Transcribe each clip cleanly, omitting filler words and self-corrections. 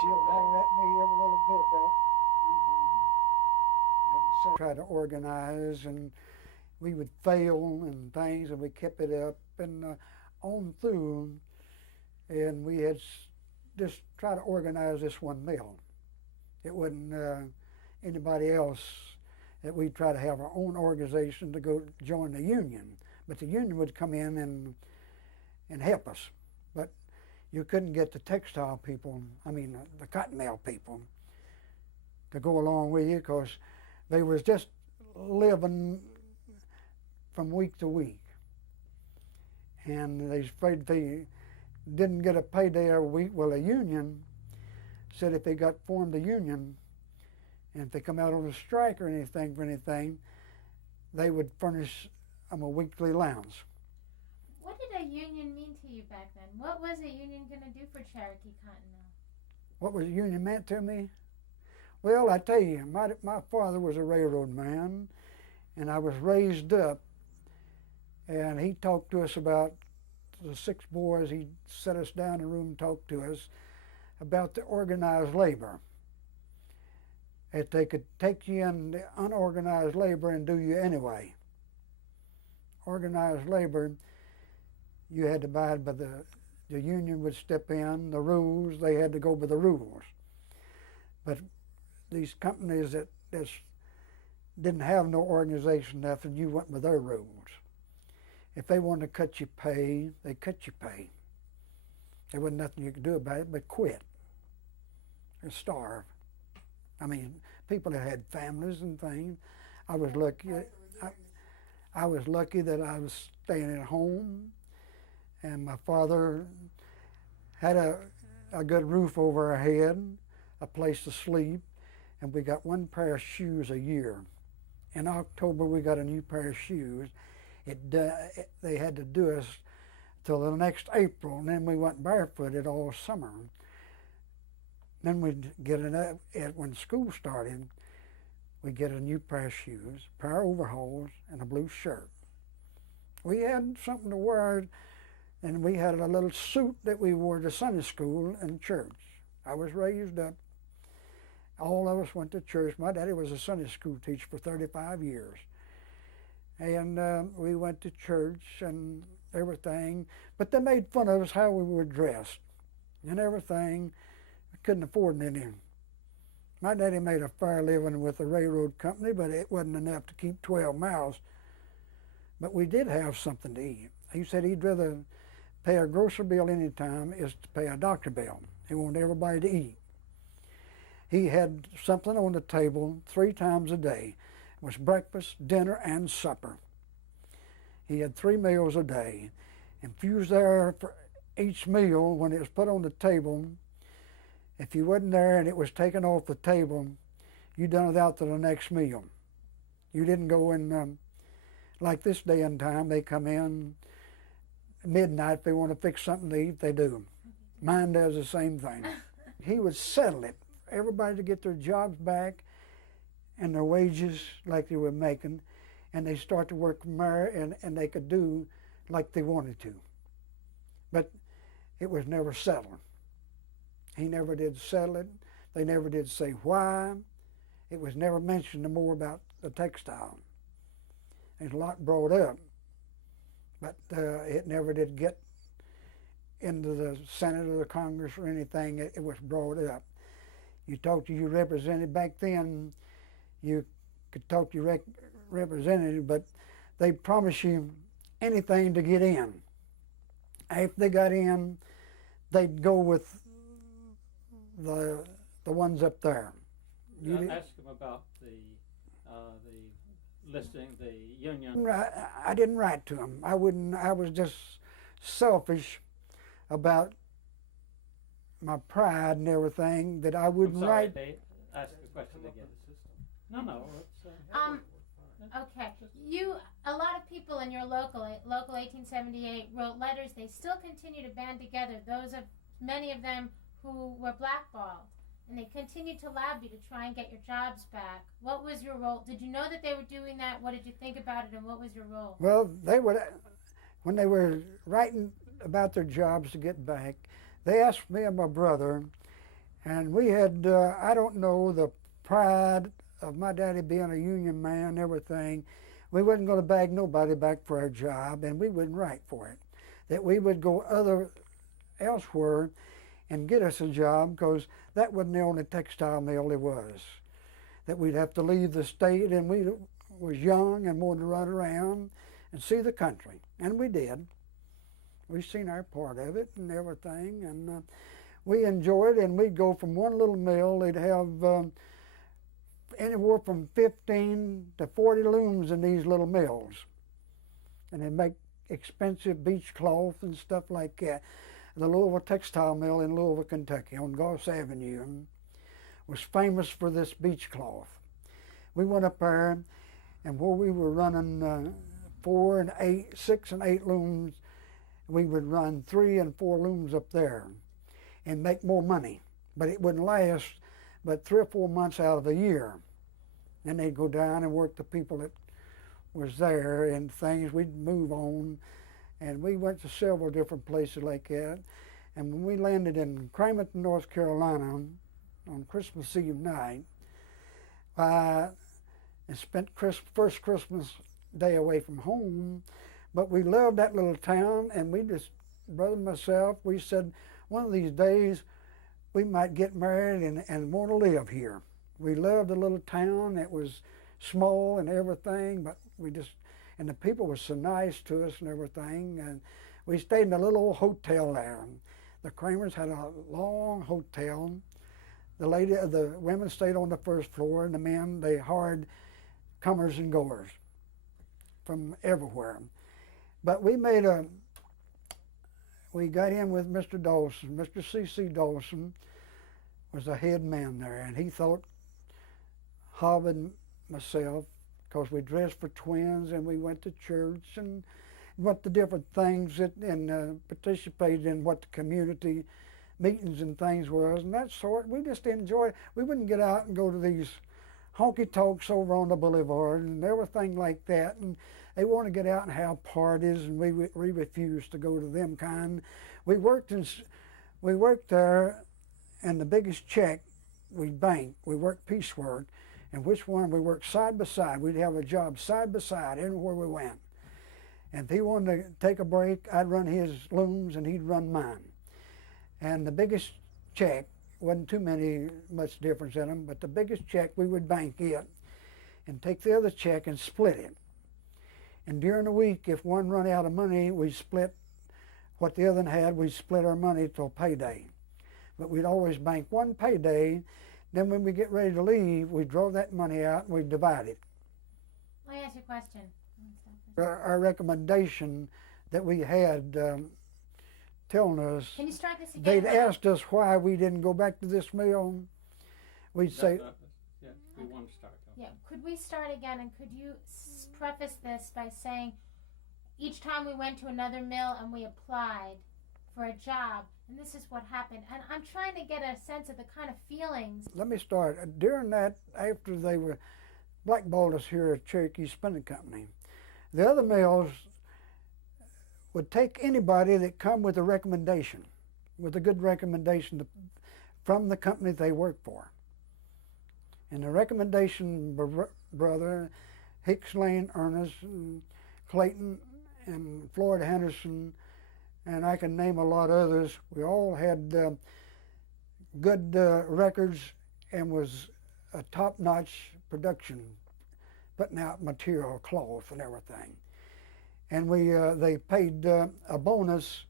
She'll holler at me every little bit about I'm gone. Like I said, try to organize, and we would fail and things, and we kept it up and on through, and we had just try to organize this one mill. It wasn't anybody else that we'd try to have our own organization to go join the union, but the union would come in and help us. But you couldn't get the textile people, the cotton mill people, to go along with you because they was just living from week to week. And they was afraid they didn't get a payday every week. Well, the union said if they got formed a union, and if they come out on a strike or anything for anything, they would furnish them a weekly allowance. What did a union mean to you back then? What was a union going to do for Cherokee Cotton Mill? What was a union meant to me? Well, I tell you, my father was a railroad man, and I was raised up, and he talked to us about the 6 boys. He set us down in a room and talked to us about the organized labor. That they could take you in the unorganized labor and do you anyway. Organized labor, you had to abide by the union would step in, the rules, they had to go by the rules. But these companies that just didn't have no organization, nothing, you went by their rules. If they wanted to cut you pay, they cut you pay. There wasn't nothing you could do about it but quit or starve. People that had families and things. I was lucky. I was lucky that I was staying at home, and my father had a good roof over our head, a place to sleep, and we got 1 pair of shoes a year. In October, we got a new pair of shoes. They had to do us till the next April, and then we went barefooted all summer. Then we'd get when school started, we'd get a new pair of shoes, a pair of overalls, and a blue shirt. We had something to wear, and we had a little suit that we wore to Sunday school and church. I was raised up. All of us went to church. My daddy was a Sunday school teacher for 35 years. And we went to church and everything, but they made fun of us how we were dressed and everything. We couldn't afford any. My daddy made a fair living with the railroad company, but it wasn't enough to keep 12 mouths. But we did have something to eat. He said he'd rather pay a grocery bill any time is to pay a doctor bill. He wanted everybody to eat. He had something on the table 3 times a day. It was breakfast, dinner, and supper. He had 3 meals a day. And if you was there for each meal, when it was put on the table, if you wasn't there and it was taken off the table, you done it out to the next meal. You didn't go in, like this day and time, they come in midnight. If they want to fix something to eat, they do. Mine does the same thing. He would settle it, everybody to get their jobs back and their wages like they were making, and they start to work from there, and they could do like they wanted to. But it was never settled. He never did settle it. They never did say why. It was never mentioned no more about the textile. There's a lot brought up, but it never did get into the Senate or the Congress or anything. It was brought up. You talked to your representative back then, you could talk to your representative, but they promised you anything to get in. If they got in, they'd go with the ones up there. Ask them about the listing, the union. I didn't write to them. I wouldn't. I was just selfish about my pride and everything that I wouldn't write. Ask the question again. No. Okay. A lot of people in your local 1878 wrote letters. They still continue to band together. Many of them who were blackballed, and they continued to lobby to try and get your jobs back. What was your role? Did you know that they were doing that? What did you think about it, and what was your role? Well, when they were writing about their jobs to get back, they asked me and my brother And we had, I don't know, the pride of my daddy being a union man and everything. We wasn't going to bag nobody back for our job, and we wouldn't write for it. That we would go elsewhere and get us a job, because that wasn't the only textile mill there was. That we'd have to leave the state, and we was young and wanted to run around and see the country, and we did. We seen our part of it and everything, and we enjoyed it. And we'd go from one little mill. They'd have anywhere from 15 to 40 looms in these little mills, and they'd make expensive beach cloth and stuff like that. The Louisville Textile Mill in Louisville, Kentucky, on Goss Avenue, was famous for this beach cloth. We went up there, and where we were running 6 and 8 looms, we would run 3 and 4 looms up there and make more money. But it wouldn't last but 3 or 4 months out of the year. Then they'd go down and work the people that was there and things. We'd move on, and we went to several different places like that. And when we landed in Cramerton, North Carolina on Christmas Eve night, and spent first Christmas Day away from home, but we loved that little town, and we just, brother and myself, we said one of these days we might get married and want to live here. We loved the little town. It was small and everything, but and the people were so nice to us and everything, and we stayed in a little old hotel there. The Kramers had a long hotel. The women stayed on the first floor, and the men, they hired comers and goers from everywhere. But we got in with Mr. Dawson. Mr. C.C. Dawson was the head man there, and he thought Hob and myself, because we dressed for twins and we went to church and went to different things and participated in what the community meetings and things was and that sort. We just enjoyed. We wouldn't get out and go to these honky tonks over on the boulevard and everything like that. And they want to get out and have parties, and we refused to go to them kind. We worked there, and the biggest check we banked. We worked piecework, and which one we worked side by side. We'd have a job side by side anywhere we went. And if he wanted to take a break, I'd run his looms and he'd run mine. And the biggest check, wasn't much difference in them, but the biggest check, we would bank it and take the other check and split it. And during the week, if one run out of money, we split what the other had. We split our money till payday. But we'd always bank one payday. Then when we get ready to leave, we draw that money out and we divide it. Let me ask you a question. Our recommendation that we had telling us, can you start this again? they'd asked us why we didn't go back to this mill. We'd say, yeah, we want to start. Yeah, could we start again, and could you preface this by saying each time we went to another mill and we applied for a job, and this is what happened. And I'm trying to get a sense of the kind of feelings. Let me start. During that, after they were blackballed us here at Cherokee Spinning Company, the other mills would take anybody that come with a recommendation, with a good recommendation from the company they work for. And the recommendation brother, Hicks Lane Ernest, and Clayton, and Floyd Henderson, and I can name a lot of others. We all had good records and was a top-notch production, putting out material, cloth, and everything. And they paid a bonus,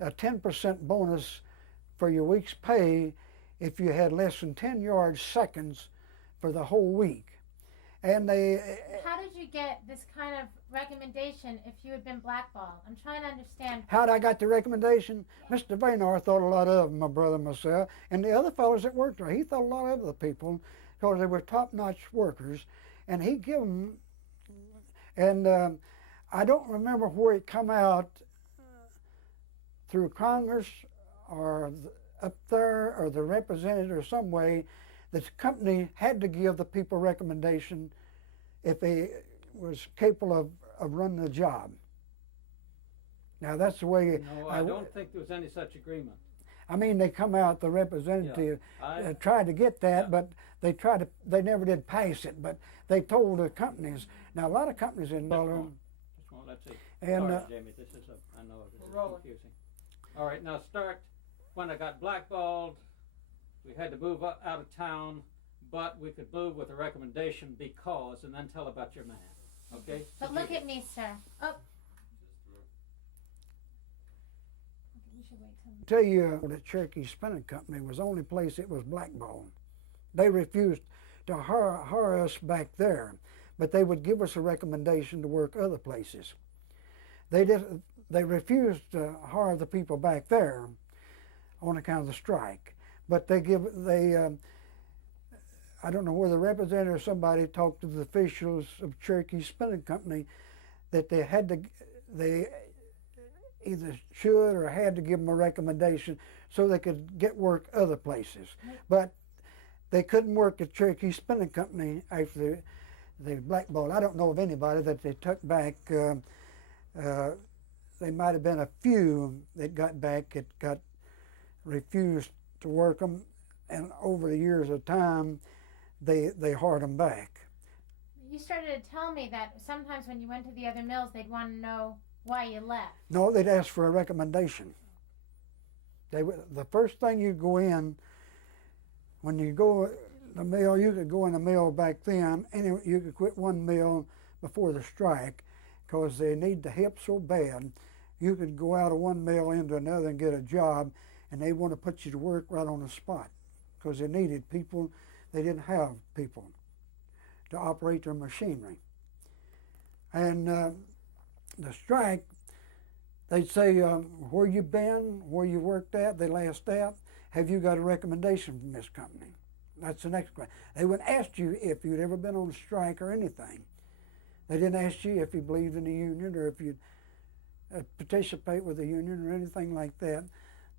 a 10% bonus for your week's pay if you had less than 10 yard seconds for the whole week. And how did you get this kind of recommendation if you had been blackballed? I'm trying to understand. How'd I got the recommendation? Mr. Vaynar thought a lot of them, my brother and myself, and the other fellows that worked there. He thought a lot of the people, because they were top-notch workers, and he give them, and I don't remember where it come out through Congress or up there or the representative or some way that the company had to give the people recommendation if they was capable of running the job. Now that's the way. No, I don't think there was any such agreement. I mean, they come out, the representative I, tried to get that, Yeah. but they never did pass it. But they told the companies. Now, a lot of companies in Ballroom, just one, let's see. and Sorry, Jamie, this is I know this is confusing. All right, now start. When I got blackballed, we had to move out of town, but we could move with a recommendation because, and then tell about your man. Okay? But look at me, sir. Oh. Okay, we should wait till. tell you the Cherokee Spinning Company was the only place it was blackballed. They refused to hire us back there, but they would give us a recommendation to work other places. They refused to hire the people back there on account of the strike, but I don't know whether the representative or somebody talked to the officials of Cherokee Spinning Company that they either should or had to give them a recommendation so they could get work other places. But they couldn't work at Cherokee Spinning Company after they blackballed. I don't know of anybody that they took back. There might have been a few that got back that got refused to work them, and over the years of time, they hired them back. You started to tell me that sometimes when you went to the other mills, they'd want to know why you left. No, they'd ask for a recommendation. The first thing you go in, when you go the mill, you could go in the mill back then, and you could quit one mill before the strike, because they need the help so bad. You could go out of one mill into another and get a job, and they want to put you to work right on the spot, because they needed people. They didn't have people to operate their machinery. And the strike, they'd say, where you been, where you worked at, they last at, have you got a recommendation from this company? That's the next question. They wouldn't ask you if you'd ever been on strike or anything. They didn't ask you if you believed in the union or if you'd participate with the union or anything like that.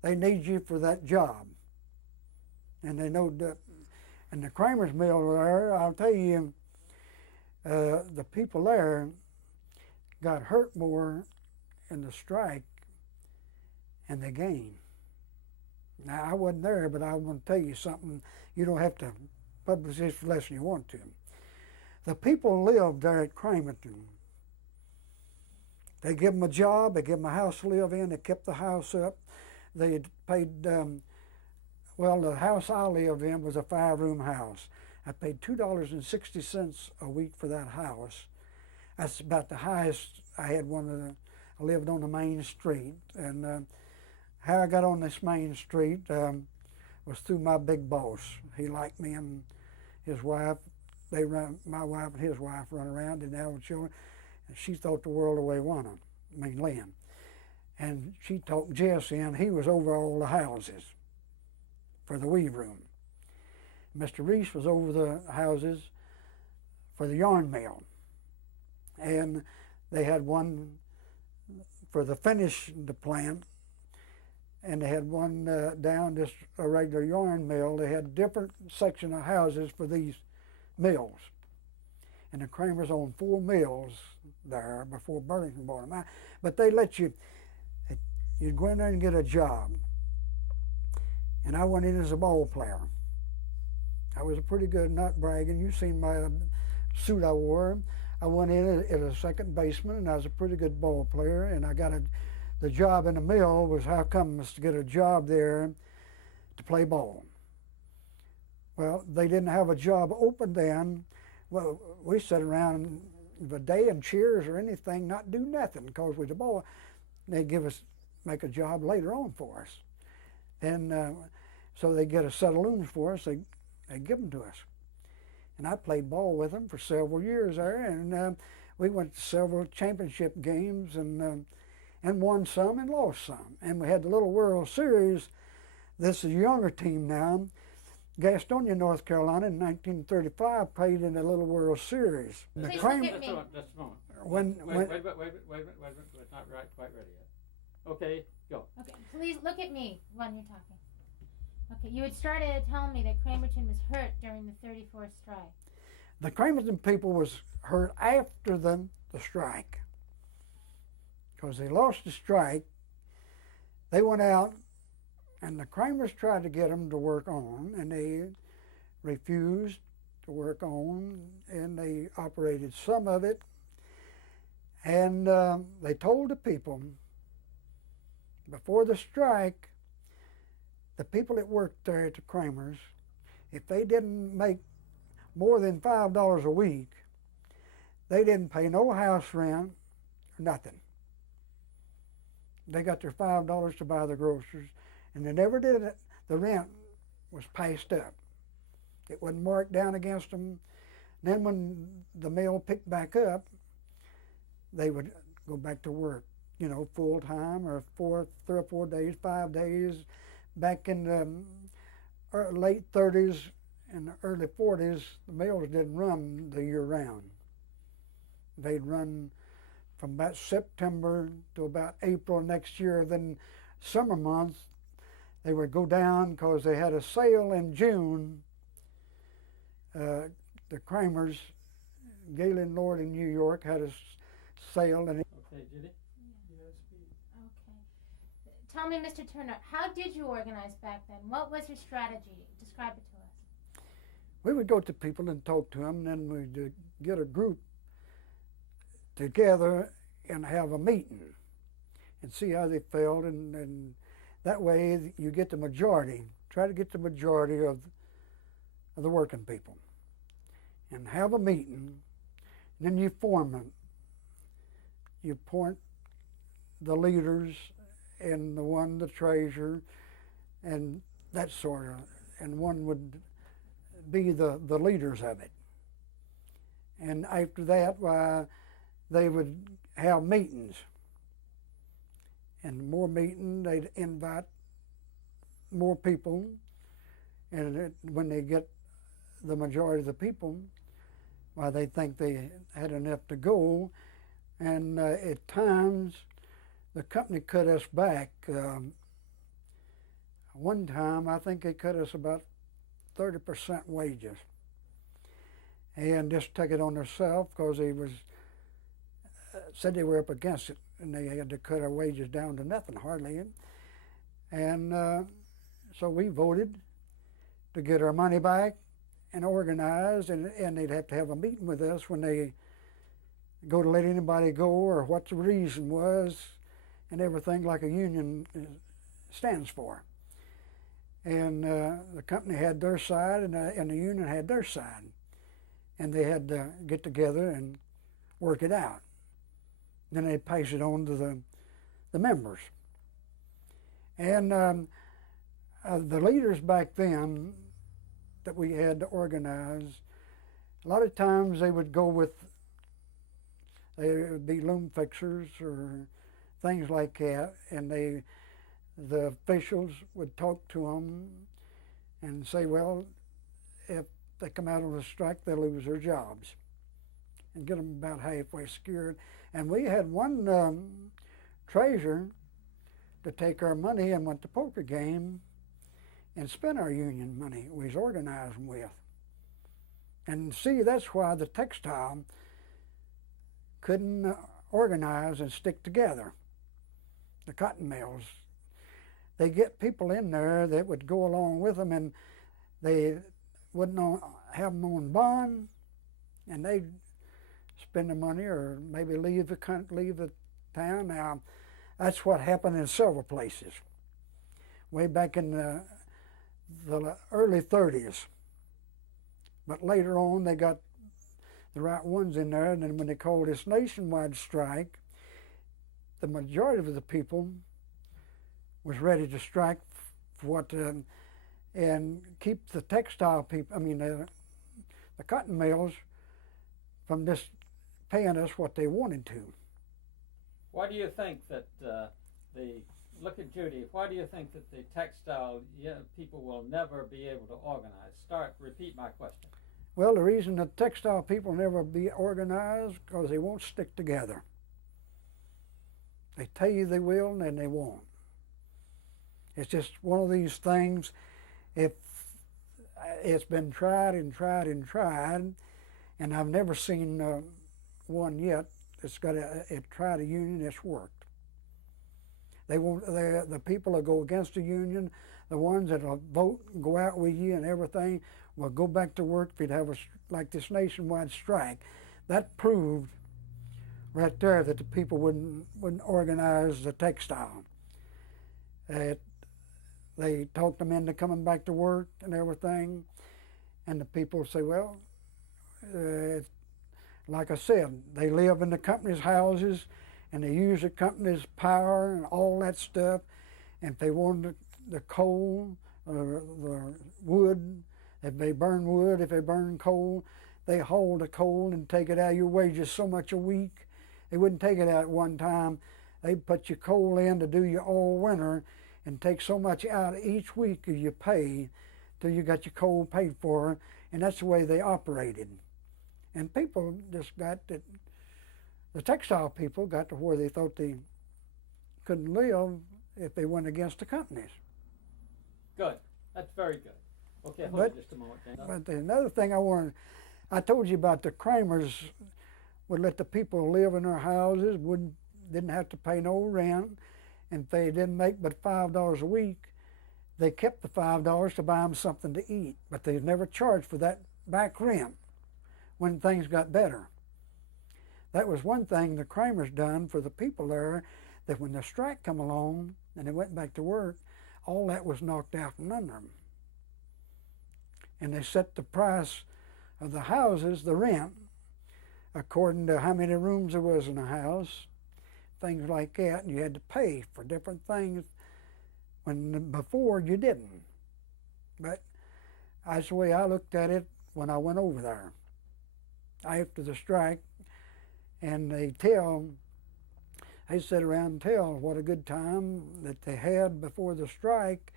They need you for that job. And they know that. And the Kramer's mill there, I'll tell you, the people there got hurt more in the strike and they gained. Now, I wasn't there, but I want to tell you something. You don't have to publish this unless you want to. The people lived there at Cramerton. They give them a job, they give them a house to live in, they kept the house up. They had paid, well, the house I lived in was a 5-room house. I paid $2.60 a week for that house. That's about the highest. I lived on the main street. And how I got on this main street was through my big boss. He liked me and his wife. My wife and his wife run around, didn't have children. And she thought the world away one, Lynn. And she talked Jess in. He was over all the houses for the weave room. Mr. Reese was over the houses for the yarn mill. And they had one for the finish the plant, and they had one down just a regular yarn mill. They had different section of houses for these mills. And the Kramers owned 4 mills there before Burlington bought them out. But they let you'd go in there and get a job. And I went in as a ball player. I was a pretty good, not bragging. You've seen my suit I wore. I went in as a second baseman, and I was a pretty good ball player. And I got the job in the mill was how come was to get a job there to play ball. Well, they didn't have a job open then. Well, we sat around the day and cheers or anything, not do nothing, because with the ball, they'd make a job later on for us. And so they get a set of looms for us, they give them to us. And I played ball with them for several years there, and we went to several championship games and won some and lost some. And we had the Little World Series. This is a younger team now. Gastonia, North Carolina, in 1935, played in the Little World Series. Please The Kramer, look at me. Just a moment. when Wait, we're not quite ready yet. Okay, go. Okay, please look at me when you're talking. Okay, you had started telling me that Cramerton was hurt during the 34th strike. the Cramerton people was hurt after the strike, because they lost the strike. They went out And the Kramers tried to get them to work on, and they refused to work on, and they operated some of it. And they told the people before the strike, the people that worked there at the Kramers, if they didn't make more than $5 a week, they didn't pay no house rent or nothing. They got their $5 to buy the groceries, and they never did it. The rent was passed up. It wasn't marked down against them. Then when the mill picked back up, they would go back to work, you know, full time or 3 or 4 days, 5 days. Back in the late 30s and the early 40s, the mills didn't run the year round. They'd run from about September to about April next year. Then summer months, they would go down because they had a sale in June. The Kramers, Galen Lord in New York, had a sale. And Okay, Judy? Okay. Tell me, Mr. Turner, how did you organize back then? What was your strategy? Describe it to us. we would go to people and talk to them, and then we'd get a group together and have a meeting and see how they felt, and that way you get the majority. Try to get the majority of the working people and have a meeting, and then you form them. You appoint the leaders and the treasurer, and that sort of, and one would be the leaders of it. And after that, why, they would have meetings. And more meeting, they'd invite more people, and when they get the majority of the people, why, they think they had enough to go. And at times, the company cut us back. One time, I think they cut us about 30% wages, and just took it on themselves because they was said they were up against it, and they had to cut our wages down to nothing hardly. And so we voted to get our money back and organize, and they'd have to have a meeting with us when they go to let anybody go, or what the reason was, and everything like a union stands for. And the company had their side, and the union had their side, and they had to get together and work it out. Then they pass it on to the members. And the leaders back then that we had to organize, a lot of times they would go with, they would be loom fixers or things like that, and the officials would talk to them and say, well, if they come out on a strike, they'll lose their jobs, and get them about halfway secured. And we had one treasurer to take our money and went to poker game and spent our union money we was organizing with. And see, that's why the textile couldn't organize and stick together. The cotton mills, they get people in there that would go along with them, and they wouldn't have them on bond, and they'd spend the money or maybe leave the town. Now, that's what happened in several places. Way back in the early 30s. But later on, they got the right ones in there, and then when they called this nationwide strike, the majority of the people was ready to strike for what, and keep the textile people, the cotton mills, from just paying us what they wanted to. Why do you think that look at Judy, why do you think that the textile people will never be able to organize? Repeat my question. Well, the reason the textile people never be organized, because they won't stick together. They tell you they will, and then they won't. It's just one of these things. If it's been tried and tried and tried, and I've never seen one yet that's tried a union that's worked. The people that go against the union, the ones that will vote and go out with you and everything, will go back to work if you'd have like this nationwide strike. That proved right there that the people wouldn't organize the textile. They talked them into coming back to work and everything, and the people say, well, like I said, they live in the company's houses and they use the company's power and all that stuff. And if they wanted the coal or the wood, if they burn wood, if they burn coal, they haul the coal and take it out of your wages so much a week. They wouldn't take it out at one time. They'd put your coal in to do you all winter and take so much out each week of your pay till you got your coal paid for, and that's the way they operated. And people just got that, the textile people got to where they thought they couldn't live if they went against the companies. Good. That's very good. Okay, hold on just a moment. But another thing I told you about the Kramers would let the people live in their houses, didn't have to pay no rent, and if they didn't make but $5 a week, they kept the $5 to buy them something to eat, but they never charged for that back rent when things got better. That was one thing the Kramers done for the people there, that when the strike come along and they went back to work, all that was knocked out from under them. And they set the price of the houses, the rent, according to how many rooms there was in a house, things like that, and you had to pay for different things when before you didn't. But that's the way I looked at it when I went over there after the strike, and they sit around and tell what a good time that they had before the strike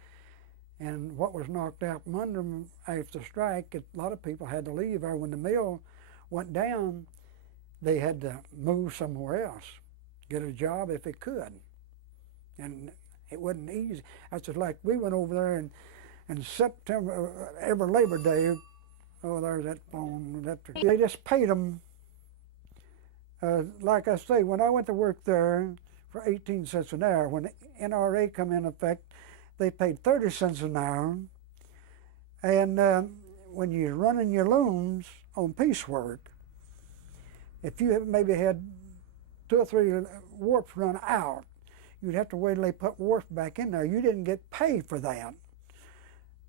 and what was knocked out from under them after the strike. A lot of people had to leave there. When the mill went down, they had to move somewhere else, get a job if they could. And it wasn't easy. That's just like we went over there in September, every Labor Day. Oh, there's that phone. They just paid them. Like I say, when I went to work there for 18 cents an hour, when the NRA come in effect, they paid 30 cents an hour. And when you're running your looms on piecework, if you maybe had 2 or 3 warps run out, you'd have to wait till they put warps back in there. You didn't get paid for that.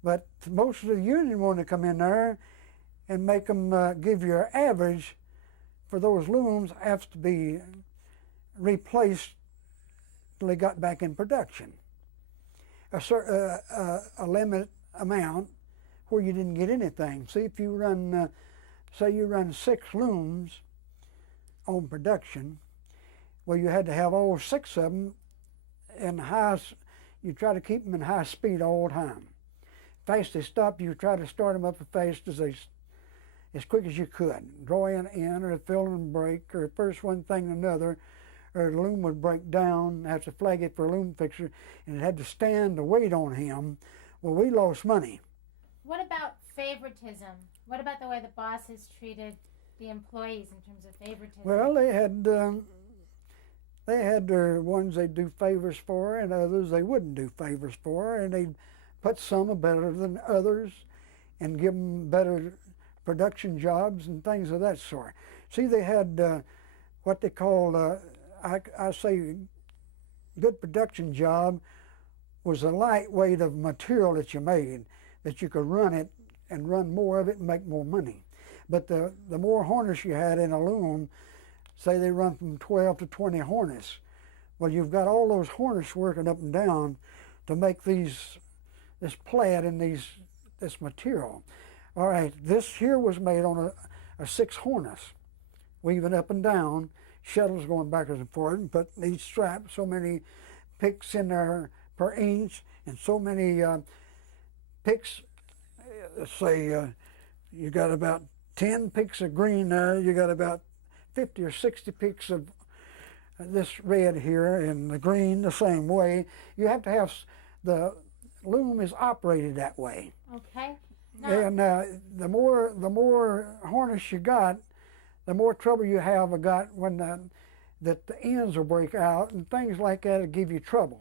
But most of the union wanted to come in there and make them give you an average for those looms have to be replaced till they got back in production. A limit amount where you didn't get anything. See, if you run, say you run 6 looms on production, well, you had to have all 6 of them in you try to keep them in high speed all the time. Fast they stop, you try to start them up as fast as quick as you could. Draw in, or fill and break, or first one thing or another, or the loom would break down, have to flag it for a loom fixer, and it had to stand to wait on him. Well, we lost money. What about favoritism? What about the way the bosses treated the employees in terms of favoritism? Well, they had their ones they'd do favors for, and others they wouldn't do favors for, and they'd put some better than others and give them better production jobs and things of that sort. See, they had what they called, I say, good production job was a lightweight of material that you made, that you could run it and run more of it and make more money. But the more harness you had in a loom, say they run from 12 to 20 harness, well, you've got all those harness working up and down to make this plaid and this material. All right, this here was made on a 6 harness, weaving up and down, shuttles going backwards and forward, and put these straps, so many picks in there per inch, and so many picks, say you got about 10 picks of green there, you got about 50 or 60 picks of this red here, and the green the same way. You have to have, the loom is operated that way. Okay. And the more harness you got, the more trouble you got when that the ends will break out and things like that will give you trouble.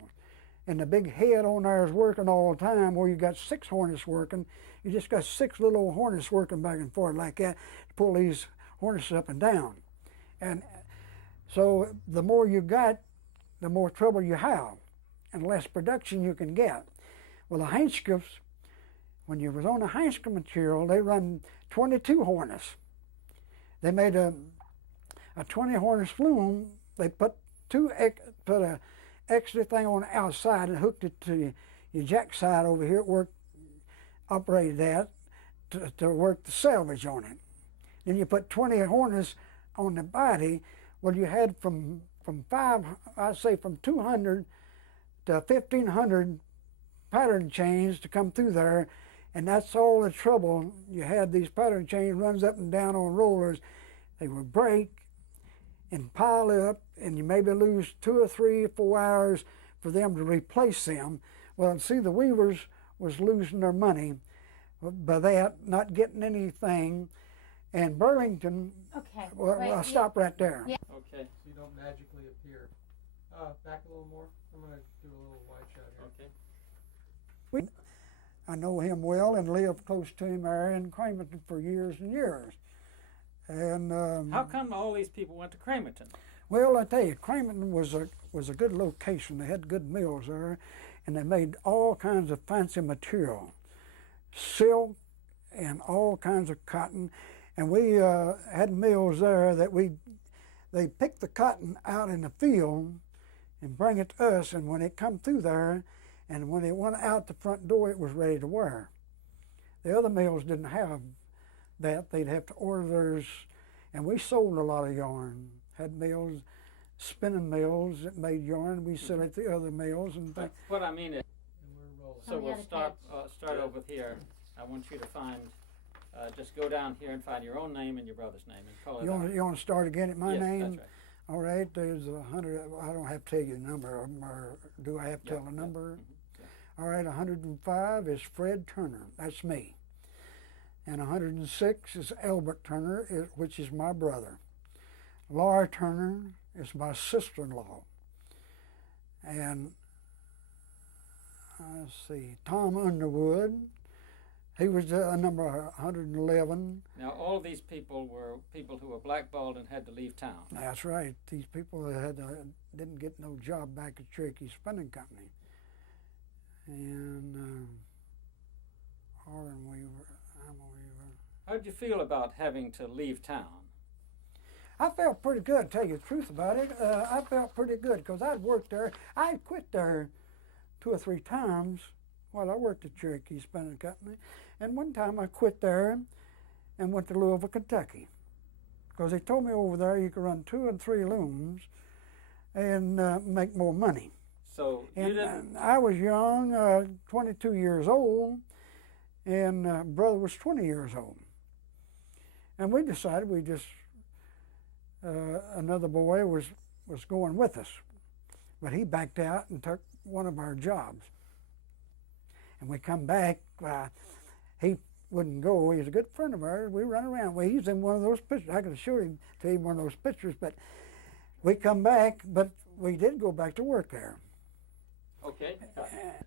and the big head on there is working all the time, where you got 6 harness working. You just got 6 little old harness working back and forth like that to pull these harnesses up and down. And so the more you got, the more trouble you have, and less production you can get. Well, the Heinzkes, when you was on the Heinzke material, they run 22 harness. They made a 20 harness flume. They put a extra thing on the outside and hooked it to your jack side over here. It worked, operated that to work the salvage on it. Then you put 20 harness on the body. Well, you had from 200 to 1,500 pattern chains to come through there, and that's all the trouble. You had these pattern chains runs up and down on rollers. They would break and pile up, and you maybe lose 2 or 3 or 4 hours for them to replace them. Well, see, the weavers was losing their money by that, not getting anything. And Burlington, Okay. well, I'll stop right there. Yeah. Okay. So you don't magically appear. Back a little more. I'm going to do a little wide shot here. Okay. I know him well and lived close to him there in Cramerton for years and years. And How come all these people went to Cramerton? well, I tell you, Cramerton was a good location. They had good mills there, and they made all kinds of fancy material, silk and all kinds of cotton. And we had mills there that they picked the cotton out in the field and bring it to us, and when it come through there, and when it went out the front door, it was ready to wear. The other mills didn't have that. They'd have to order theirs, and we sold a lot of yarn. Had mills, spinning mills that made yarn. We sell it to other mills and But what I mean is, And we're rolling. so On the we'll other start over here. I want you to find, just go down here and find your own name and your brother's name and call it out. you want to start again at my Yes, name? that's right. All right, there's 100. I don't have to tell you the number, or do I have to tell the number? All right, 105 is Fred Turner. That's me. And 106 is Albert Turner, which is my brother. Laura Turner is my sister-in-law. And let's see, Tom Underwood, he was number 111. Now, all these people were people who were blackballed and had to leave town. That's right. These people didn't get no job back at Cherokee Spinning Company. And Harlan Weaver, Emma Weaver. How'd you feel about having to leave town? I felt pretty good, to tell you the truth about it. I felt pretty good because I'd worked there. I quit there 2 or 3 times while I worked at Cherokee Spinning Company. And one time I quit there and went to Louisville, Kentucky, because they told me over there you could run 2 and 3 looms and make more money. So you And didn't. I was young, 22 years old, and brother was 20 years old. And we decided another boy was going with us, but he backed out and took one of our jobs. And we come back, he wouldn't go. He was a good friend of ours. We run around. Well, he's in one of those pictures. I can show him to you one of those pictures, but we come back, but we did go back to work there. Okay.